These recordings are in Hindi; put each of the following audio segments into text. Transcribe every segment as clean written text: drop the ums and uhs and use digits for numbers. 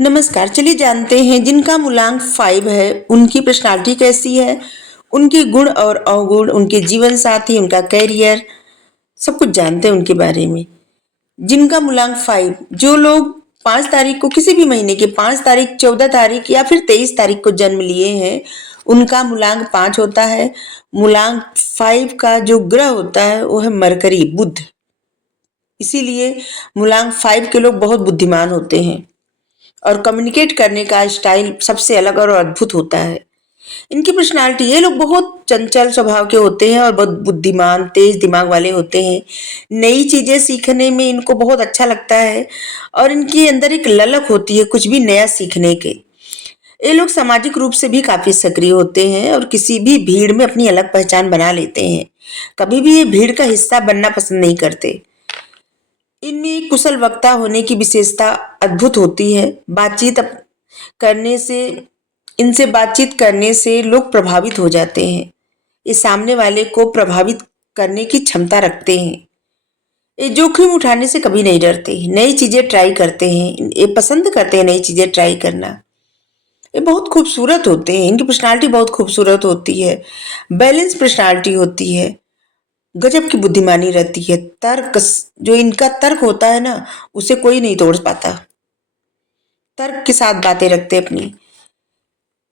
नमस्कार, चलिए जानते हैं जिनका मूलांक 5 है, उनकी पर्सनालिटी कैसी है, उनके गुण और अवगुण, उनके जीवन साथी, उनका करियर, सब कुछ जानते हैं उनके बारे में। जिनका मूलांक 5, जो लोग 5 तारीख को किसी भी महीने के 5 तारीख, 14 तारीख या फिर 23 तारीख को जन्म लिए हैं, उनका मूलांक 5 होता है। मूलांक 5 का जो ग्रह होता है वो है मरकरी, बुध। इसीलिए मूलांक 5 के लोग बहुत बुद्धिमान होते हैं और कम्युनिकेट करने का स्टाइल सबसे अलग और अद्भुत होता है। इनकी पर्सनालिटी, ये लोग बहुत चंचल स्वभाव के होते हैं और बहुत बुद्धिमान, तेज दिमाग वाले होते हैं। नई चीजें सीखने में इनको बहुत अच्छा लगता है और इनके अंदर एक ललक होती है कुछ भी नया सीखने के। ये लोग सामाजिक रूप से भी काफी सक्रिय होते हैं और किसी भी भीड़ में अपनी अलग पहचान बना लेते हैं। कभी भी ये भीड़ का हिस्सा बनना पसंद नहीं करते। इनमें कुशल वक्ता होने की विशेषता अद्भुत होती है। करने से इनसे बातचीत करने से लोग प्रभावित हो जाते हैं। ये सामने वाले को प्रभावित करने की क्षमता रखते हैं। ये जोखिम उठाने से कभी नहीं डरते, नई चीजें ट्राई करते हैं, ये पसंद करते हैं नई चीजें ट्राई करना। ये बहुत खूबसूरत होते हैं, इनकी पर्सनालिटी बहुत खूबसूरत होती है, बैलेंस पर्सनालिटी होती है, गजब की बुद्धिमानी रहती है। जो इनका तर्क होता है ना, उसे कोई नहीं तोड़ पाता। तर्क के साथ बातें रखते हैं अपनी।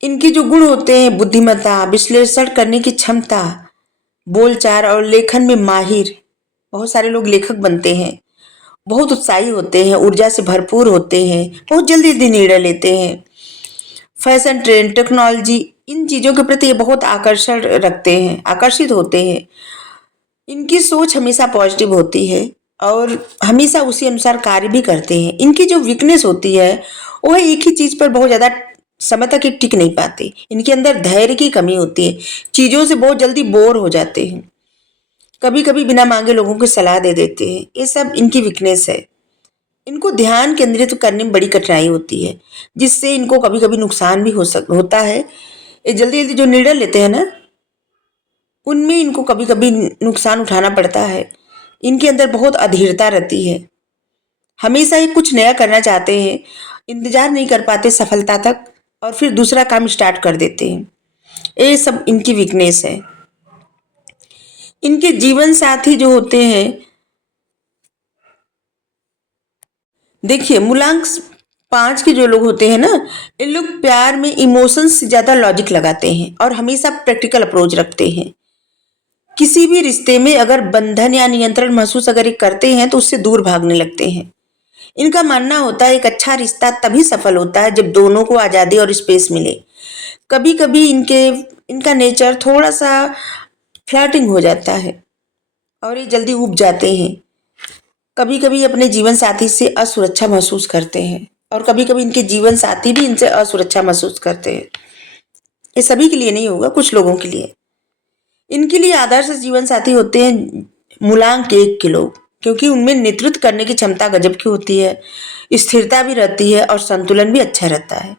इनके जो गुण होते हैं, बुद्धिमत्ता, विश्लेषण करने की क्षमता, बोलचाल और लेखन में माहिर। बहुत सारे लोग लेखक बनते हैं। बहुत उत्साही होते हैं, ऊर्जा से भरपूर होते हैं, बहुत जल्दी जल्दी निर्णय लेते हैं। फैशन, ट्रेंड, टेक्नोलॉजी, इन चीजों के प्रति ये बहुत आकर्षण रखते हैं, आकर्षित होते हैं। इनकी सोच हमेशा पॉजिटिव होती है और हमेशा उसी अनुसार कार्य भी करते हैं। इनकी जो वीकनेस होती है वो है एक ही चीज पर बहुत ज्यादा समय तक ये टिक नहीं पाते। इनके अंदर धैर्य की कमी होती है, चीजों से बहुत जल्दी बोर हो जाते हैं, कभी कभी बिना मांगे लोगों को सलाह दे देते हैं। ये सब इनकी वीकनेस है। इनको ध्यान केंद्रित करने में बड़ी कठिनाई होती है, जिससे इनको कभी कभी नुकसान भी होता है। ये जल्दी जल्दी जो निर्णय लेते हैं ना, उनमें इनको कभी कभी नुकसान उठाना पड़ता है। इनके अंदर बहुत अधीरता रहती है, हमेशा ये कुछ नया करना चाहते हैं, इंतजार नहीं कर पाते सफलता तक और फिर दूसरा काम स्टार्ट कर देते हैं। ये सब इनकी वीकनेस है। इनके जीवन साथी जो होते हैं, देखिए मूलांक 5 के जो लोग होते हैं ना, इन लोग प्यार में इमोशंस से ज्यादा लॉजिक लगाते हैं और हमेशा प्रैक्टिकल अप्रोच रखते हैं। किसी भी रिश्ते में अगर बंधन या नियंत्रण महसूस अगर ये करते हैं तो उससे दूर भागने लगते हैं। इनका मानना होता है एक अच्छा रिश्ता तभी सफल होता है जब दोनों को आजादी और स्पेस मिले। कभी कभी इनका नेचर थोड़ा सा फ्लर्टिंग हो जाता है और ये जल्दी ऊब जाते हैं। कभी कभी अपने जीवन साथी से असुरक्षा महसूस करते हैं और कभी कभी इनके जीवन साथी भी इनसे असुरक्षा महसूस करते हैं। ये सभी के लिए नहीं होगा, कुछ लोगों के लिए। इनके लिए आदर्श जीवन साथी होते हैं मूलांक 1 के लोग, क्योंकि उनमें नेतृत्व करने की क्षमता गजब की होती है, स्थिरता भी रहती है और संतुलन भी अच्छा रहता है।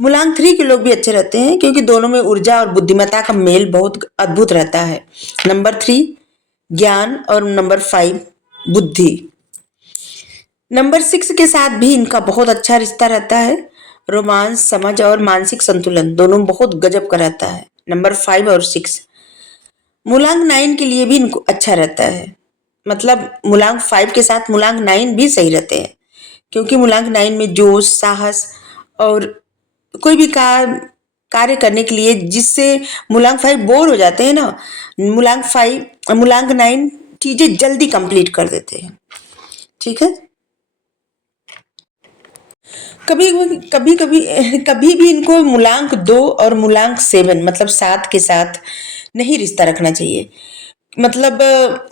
मूलांक 3 के लोग भी अच्छे रहते हैं क्योंकि दोनों में ऊर्जा और बुद्धिमत्ता का मेल बहुत अद्भुत रहता है। नंबर 3 ज्ञान और नंबर 5 बुद्धि। नंबर 6 के साथ भी इनका बहुत अच्छा रिश्ता रहता है। रोमांस, समझ और मानसिक संतुलन दोनों बहुत गजब का रहता है। नंबर 5 और 6 मूलांक 9 के लिए भी इनको अच्छा रहता है। मतलब मूलांक 5 के साथ मूलांक 9 भी सही रहते हैं, क्योंकि मूलांक 9 में जोश, साहस और कोई भी कार्य करने के लिए, जिससे मूलांक 5 बोर हो जाते हैं ना, मूलांक 9 चीजें जल्दी कंप्लीट कर देते हैं। ठीक है। कभी कभी कभी कभी भी इनको मूलांक 2 और मूलांक 7 मतलब 7 के साथ नहीं रिश्ता रखना चाहिए। मतलब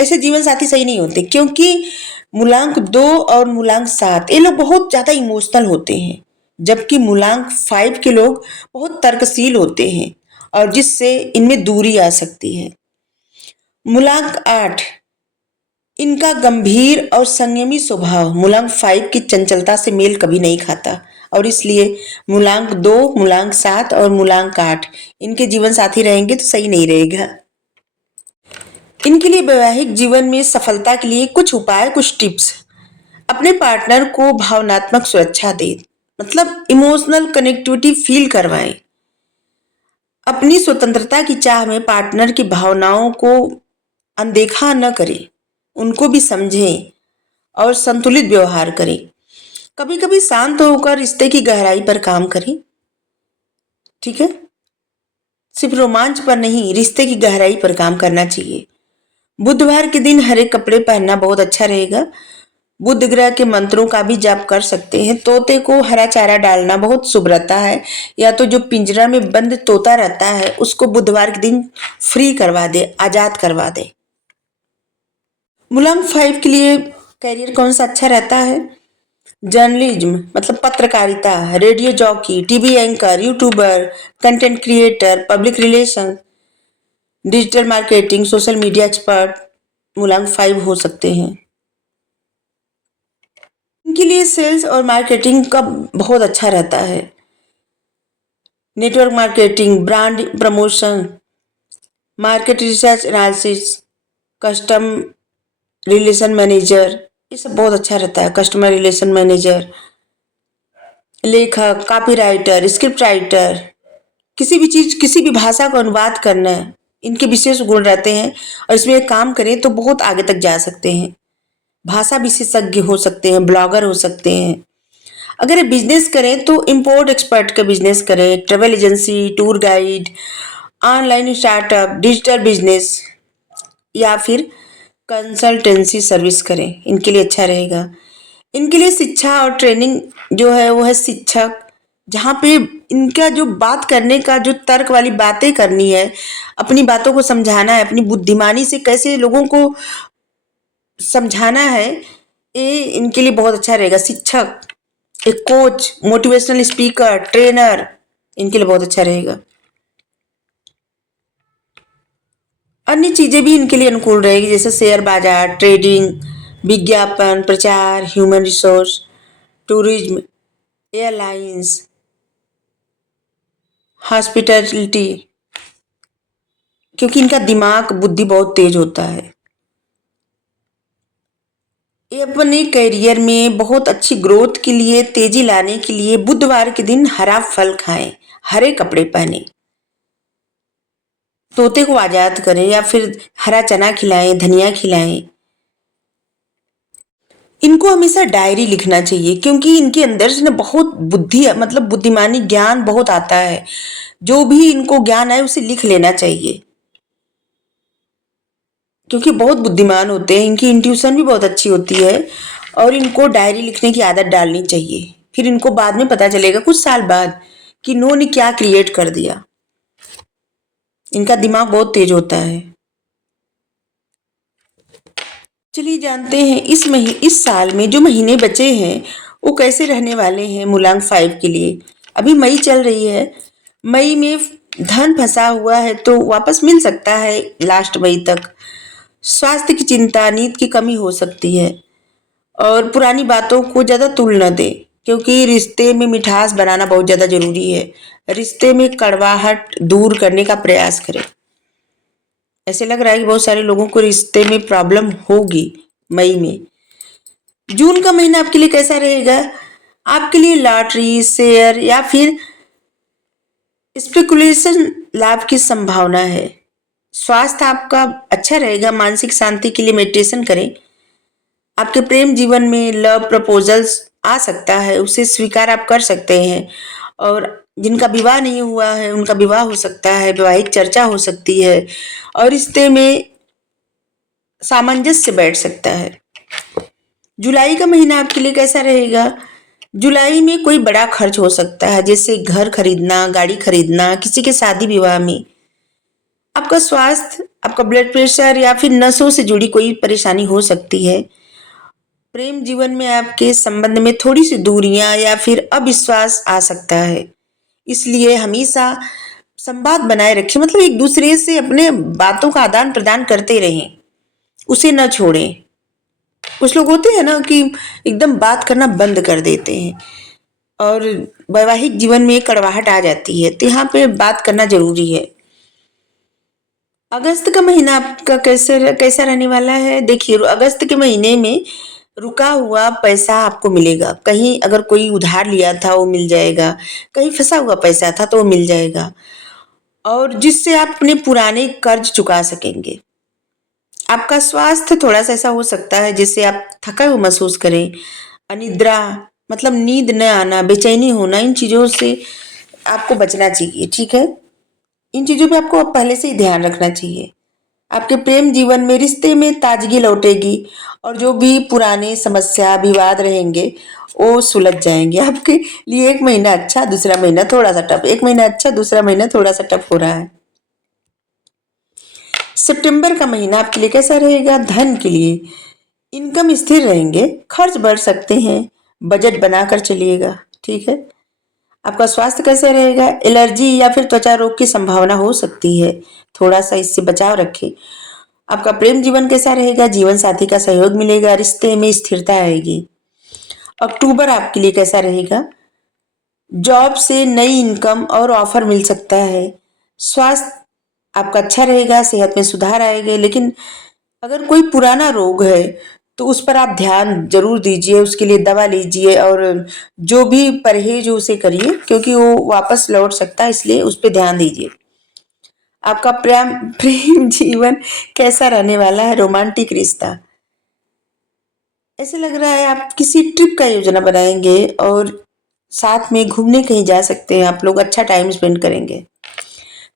ऐसे जीवन साथी सही नहीं होते, क्योंकि मूलांक 2 और मूलांक 7 ये लोग बहुत ज्यादा इमोशनल होते हैं, जबकि मूलांक 5 के लोग बहुत तर्कशील होते हैं और जिससे इनमें दूरी आ सकती है। मूलांक 8 इनका गंभीर और संयमी स्वभाव मूलांक 5 की चंचलता से मेल कभी नहीं खाता और इसलिए मूलांक 2, मूलांक 7 और मूलांक 8 इनके जीवन साथी रहेंगे तो सही नहीं रहेगा। इनके लिए वैवाहिक जीवन में सफलता के लिए कुछ उपाय, कुछ टिप्स। अपने पार्टनर को भावनात्मक सुरक्षा दे, मतलब इमोशनल कनेक्टिविटी फील करवाएं। अपनी स्वतंत्रता की चाह में पार्टनर की भावनाओं को अनदेखा न करें, उनको भी समझें और संतुलित व्यवहार करें। कभी कभी शांत होकर रिश्ते की गहराई पर काम करें। ठीक है, सिर्फ रोमांच पर नहीं, रिश्ते की गहराई पर काम करना चाहिए। बुधवार के दिन हरे कपड़े पहनना बहुत अच्छा रहेगा। बुध ग्रह के मंत्रों का भी जाप कर सकते हैं। तोते को हरा चारा डालना बहुत शुभ रहता है। या तो जो पिंजरा में बंद तोता रहता है उसको बुधवार के दिन फ्री करवा दे, आजाद करवा दे। मूलांक 5 के लिए करियर कौन सा अच्छा रहता है? जर्नलिज्म मतलब पत्रकारिता, radio jockey, TV anchor, YouTuber, content creator, public relation, digital marketing, social media expert मूलांक 5 हो सकते हैं। इनके लिए सेल्स और मार्केटिंग का बहुत अच्छा रहता है। Network marketing, brand promotion, market research analysis, custom relation manager, ये सब बहुत अच्छा रहता है। कस्टमर रिलेशन मैनेजर, लेखक, कॉपीराइटर, स्क्रिप्ट राइटर, किसी भी चीज, किसी भी भाषा को अनुवाद करना, इनके विशेष गुण रहते हैं और इसमें काम करें तो बहुत आगे तक जा सकते हैं। भाषा विशेषज्ञ हो सकते हैं, ब्लॉगर हो सकते हैं। अगर बिजनेस करें तो इंपोर्ट एक्सपर्ट का बिजनेस करें, travel agency, tour guide, online startup, digital business या फिर कंसल्टेंसी सर्विस करें, इनके लिए अच्छा रहेगा। इनके लिए शिक्षा और ट्रेनिंग जो है वो है शिक्षक, जहाँ पे इनका जो बात करने का जो तर्क वाली बातें करनी है, अपनी बातों को समझाना है, अपनी बुद्धिमानी से कैसे लोगों को समझाना है, ये इनके लिए बहुत अच्छा रहेगा। शिक्षक, एक कोच, मोटिवेशनल स्पीकर, ट्रेनर, इनके लिए बहुत अच्छा रहेगा। अन्य चीजें भी इनके लिए अनुकूल रहेगी, जैसे शेयर बाजार, ट्रेडिंग, विज्ञापन, प्रचार, human resource, tourism, airlines, hospitality, क्योंकि इनका दिमाग बुद्धि बहुत तेज होता है। ये अपने करियर में बहुत अच्छी ग्रोथ के लिए, तेजी लाने के लिए बुधवार के दिन हरा फल खाएं, हरे कपड़े पहने, तोते को आजाद करें या फिर हरा चना खिलाएं, धनिया खिलाएं। इनको हमेशा डायरी लिखना चाहिए, क्योंकि इनके अंदर से ना बहुत बुद्धि, मतलब बुद्धिमानी, ज्ञान बहुत आता है। जो भी इनको ज्ञान आए उसे लिख लेना चाहिए, क्योंकि बहुत बुद्धिमान होते हैं, इनकी इंट्यूशन भी बहुत अच्छी होती है। और इनको डायरी लिखने की आदत डालनी चाहिए, फिर इनको बाद में पता चलेगा कुछ साल बाद कि इन्होंने क्या क्रिएट कर दिया। इनका दिमाग बहुत तेज होता है। चलिए जानते हैं इस साल में जो महीने बचे हैं वो कैसे रहने वाले हैं मूलांक 5 के लिए। अभी मई चल रही है। मई में धन फंसा हुआ है तो वापस मिल सकता है लास्ट मई तक। स्वास्थ्य की चिंता, नींद की कमी हो सकती है और पुरानी बातों को ज्यादा तुल न दे, क्योंकि रिश्ते में मिठास बनाना बहुत ज्यादा जरूरी है। रिश्ते में कड़वाहट दूर करने का प्रयास करें। ऐसे लग रहा है कि बहुत सारे लोगों को रिश्ते में प्रॉब्लम होगी मई में। जून का महीना आपके लिए कैसा रहेगा? आपके लिए लॉटरी, शेयर या फिर स्पेकुलेशन लाभ की संभावना है। स्वास्थ्य आपका अच्छा रहेगा। मानसिक शांति के लिए मेडिटेशन करें। आपके प्रेम जीवन में लव प्रपोजल्स आ सकता है, उसे स्वीकार आप कर सकते हैं। और जिनका विवाह नहीं हुआ है उनका विवाह हो सकता है, वैवाहिक चर्चा हो सकती है और रिश्ते में सामंजस्य बैठ सकता है। जुलाई का महीना आपके लिए कैसा रहेगा? जुलाई में कोई बड़ा खर्च हो सकता है, जैसे घर खरीदना, गाड़ी खरीदना, किसी के शादी विवाह में। आपका स्वास्थ्य, आपका ब्लड प्रेशर या फिर नसों से जुड़ी कोई परेशानी हो सकती है। प्रेम जीवन में आपके संबंध में थोड़ी सी दूरियां या फिर अविश्वास आ सकता है, इसलिए हमेशा संवाद बनाए रखें, मतलब एक दूसरे से अपने बातों का आदान प्रदान करते रहें, उसे न छोड़ें। कुछ लोग होते हैं ना कि एकदम बात करना बंद कर देते हैं और वैवाहिक जीवन में कड़वाहट आ जाती है, तो यहाँ पे बात करना जरूरी है। अगस्त का महीना आपका कैसा रहने वाला है? देखिए, अगस्त के महीने में रुका हुआ पैसा आपको मिलेगा। कहीं अगर कोई उधार लिया था वो मिल जाएगा, कहीं फँसा हुआ पैसा था तो वो मिल जाएगा और जिससे आप अपने पुराने कर्ज चुका सकेंगे। आपका स्वास्थ्य थोड़ा-सा ऐसा हो सकता है जिससे आप थका हुआ महसूस करें, अनिद्रा मतलब नींद न आना, बेचैनी होना, इन चीज़ों से आपको बचना चाहिए, ठीक है? इन चीज़ों पे आपको अब पहले से ही ध्यान रखना चाहिए। आपके प्रेम जीवन में, रिश्ते में ताजगी लौटेगी और जो भी पुराने समस्या, विवाद रहेंगे, वो सुलझ जाएँगे। आपके लिए 1 महीना अच्छा, दूसरा महीना थोड़ा-सा टफ, 1 महीना अच्छा, दूसरा महीना थोड़ा-सा टफ हो रहा है। सितंबर का महीना आपके लिए कैसा रहेगा? धन के लिए इनकम स्थिर रहेंगे, खर्च बढ़ सकते हैं, बजट बनाकर चलिएगा, ठीक है? आपका स्वास्थ्य कैसा रहेगा? एलर्जी या फिर त्वचा रोग की संभावना हो सकती है, थोड़ा-सा इससे बचाव रखें। आपका प्रेम जीवन कैसा रहेगा? जीवन साथी का सहयोग मिलेगा, रिश्ते में स्थिरता आएगी। अक्टूबर आपके लिए कैसा रहेगा? जॉब से नई इनकम और ऑफर मिल सकता है। स्वास्थ्य आपका अच्छा रहेगा, सेहत में सुधार आएगा, लेकिन अगर कोई पुराना रोग है तो उस पर आप ध्यान ज़रूर दीजिए, उसके लिए दवा लीजिए और जो भी परहेज़ हो उसे करिए क्योंकि वो वापस लौट सकता है, इसलिए उस पे ध्यान दीजिए। आपका प्रेम प्रेम जीवन कैसा रहने वाला है? रोमांटिक रिश्ता ऐसे लग रहा है आप किसी ट्रिप का योजना बनाएंगे और साथ में घूमने कहीं जा सकते हैं, आप लोग अच्छा टाइम स्पेंड करेंगे।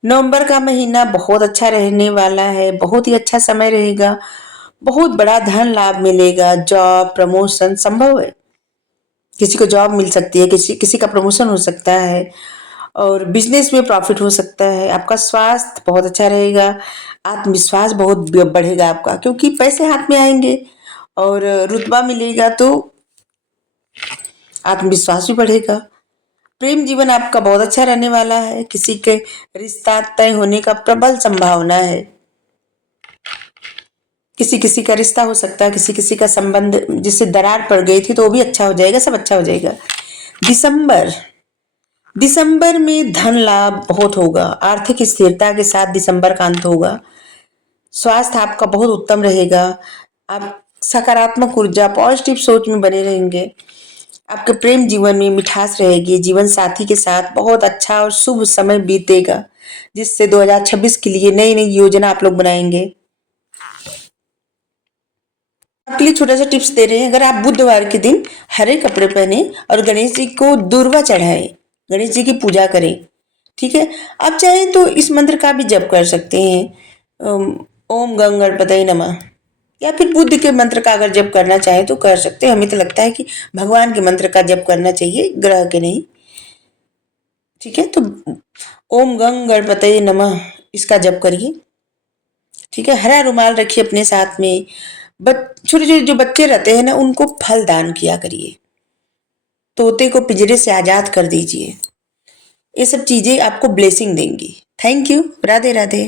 नवंबर का महीना बहुत अच्छा रहने वाला है, बहुत ही अच्छा समय रहेगा, बहुत बड़ा धन लाभ मिलेगा, जॉब प्रमोशन संभव है। किसी को जॉब मिल सकती है, किसी किसी का प्रमोशन हो सकता है और बिजनेस में प्रॉफिट हो सकता है। आपका स्वास्थ्य बहुत अच्छा रहेगा, आत्मविश्वास बहुत बढ़ेगा आपका क्योंकि पैसे हाथ में आएंगे और रुतबा मिलेगा तो आत्मविश्वास भी बढ़ेगा। प्रेम जीवन आपका बहुत अच्छा रहने वाला है, किसी के रिश्ता तय होने का प्रबल संभावना है। किसी किसी का रिश्ता हो सकता है, किसी किसी का संबंध जिससे दरार पड़ गई थी तो वो भी अच्छा हो जाएगा, सब अच्छा हो जाएगा। दिसंबर दिसंबर में धन लाभ बहुत होगा, आर्थिक स्थिरता के साथ दिसंबर का अंत होगा। स्वास्थ्य आपका बहुत उत्तम रहेगा, आप सकारात्मक ऊर्जा पॉजिटिव सोच में बने रहेंगे। आपके प्रेम जीवन में मिठास रहेगी, जीवन साथी के साथ बहुत अच्छा और शुभ समय बीतेगा जिससे 2026 के लिए नई नई योजना आप लोग बनाएंगे। आपके लिए छोटा सा टिप्स दे रहे हैं, अगर आप बुधवार के दिन हरे कपड़े पहने और गणेश जी को दूर्वा चढ़ाएं, गणेश जी की पूजा करें, ठीक है? आप चाहें तो इस मंत्र का भी जप कर सकते हैं, ओम गंग गणपतये नमः, या फिर बुद्ध के मंत्र का अगर जप करना चाहे तो कर सकते हैं। हमें तो लगता है कि भगवान के मंत्र का जप करना चाहिए, ग्रह के नहीं, ठीक है? तो ओम गंग गणपतये नमः इसका जप करिए, ठीक है? हरा रुमाल रखिए अपने साथ में। छोटे छोटे जो बच्चे रहते हैं ना उनको फल दान किया करिए, तोते को पिंजरे से आजाद कर दीजिए, ये सब चीजें आपको ब्लेसिंग देंगी। Thank you, Radhe Radhe.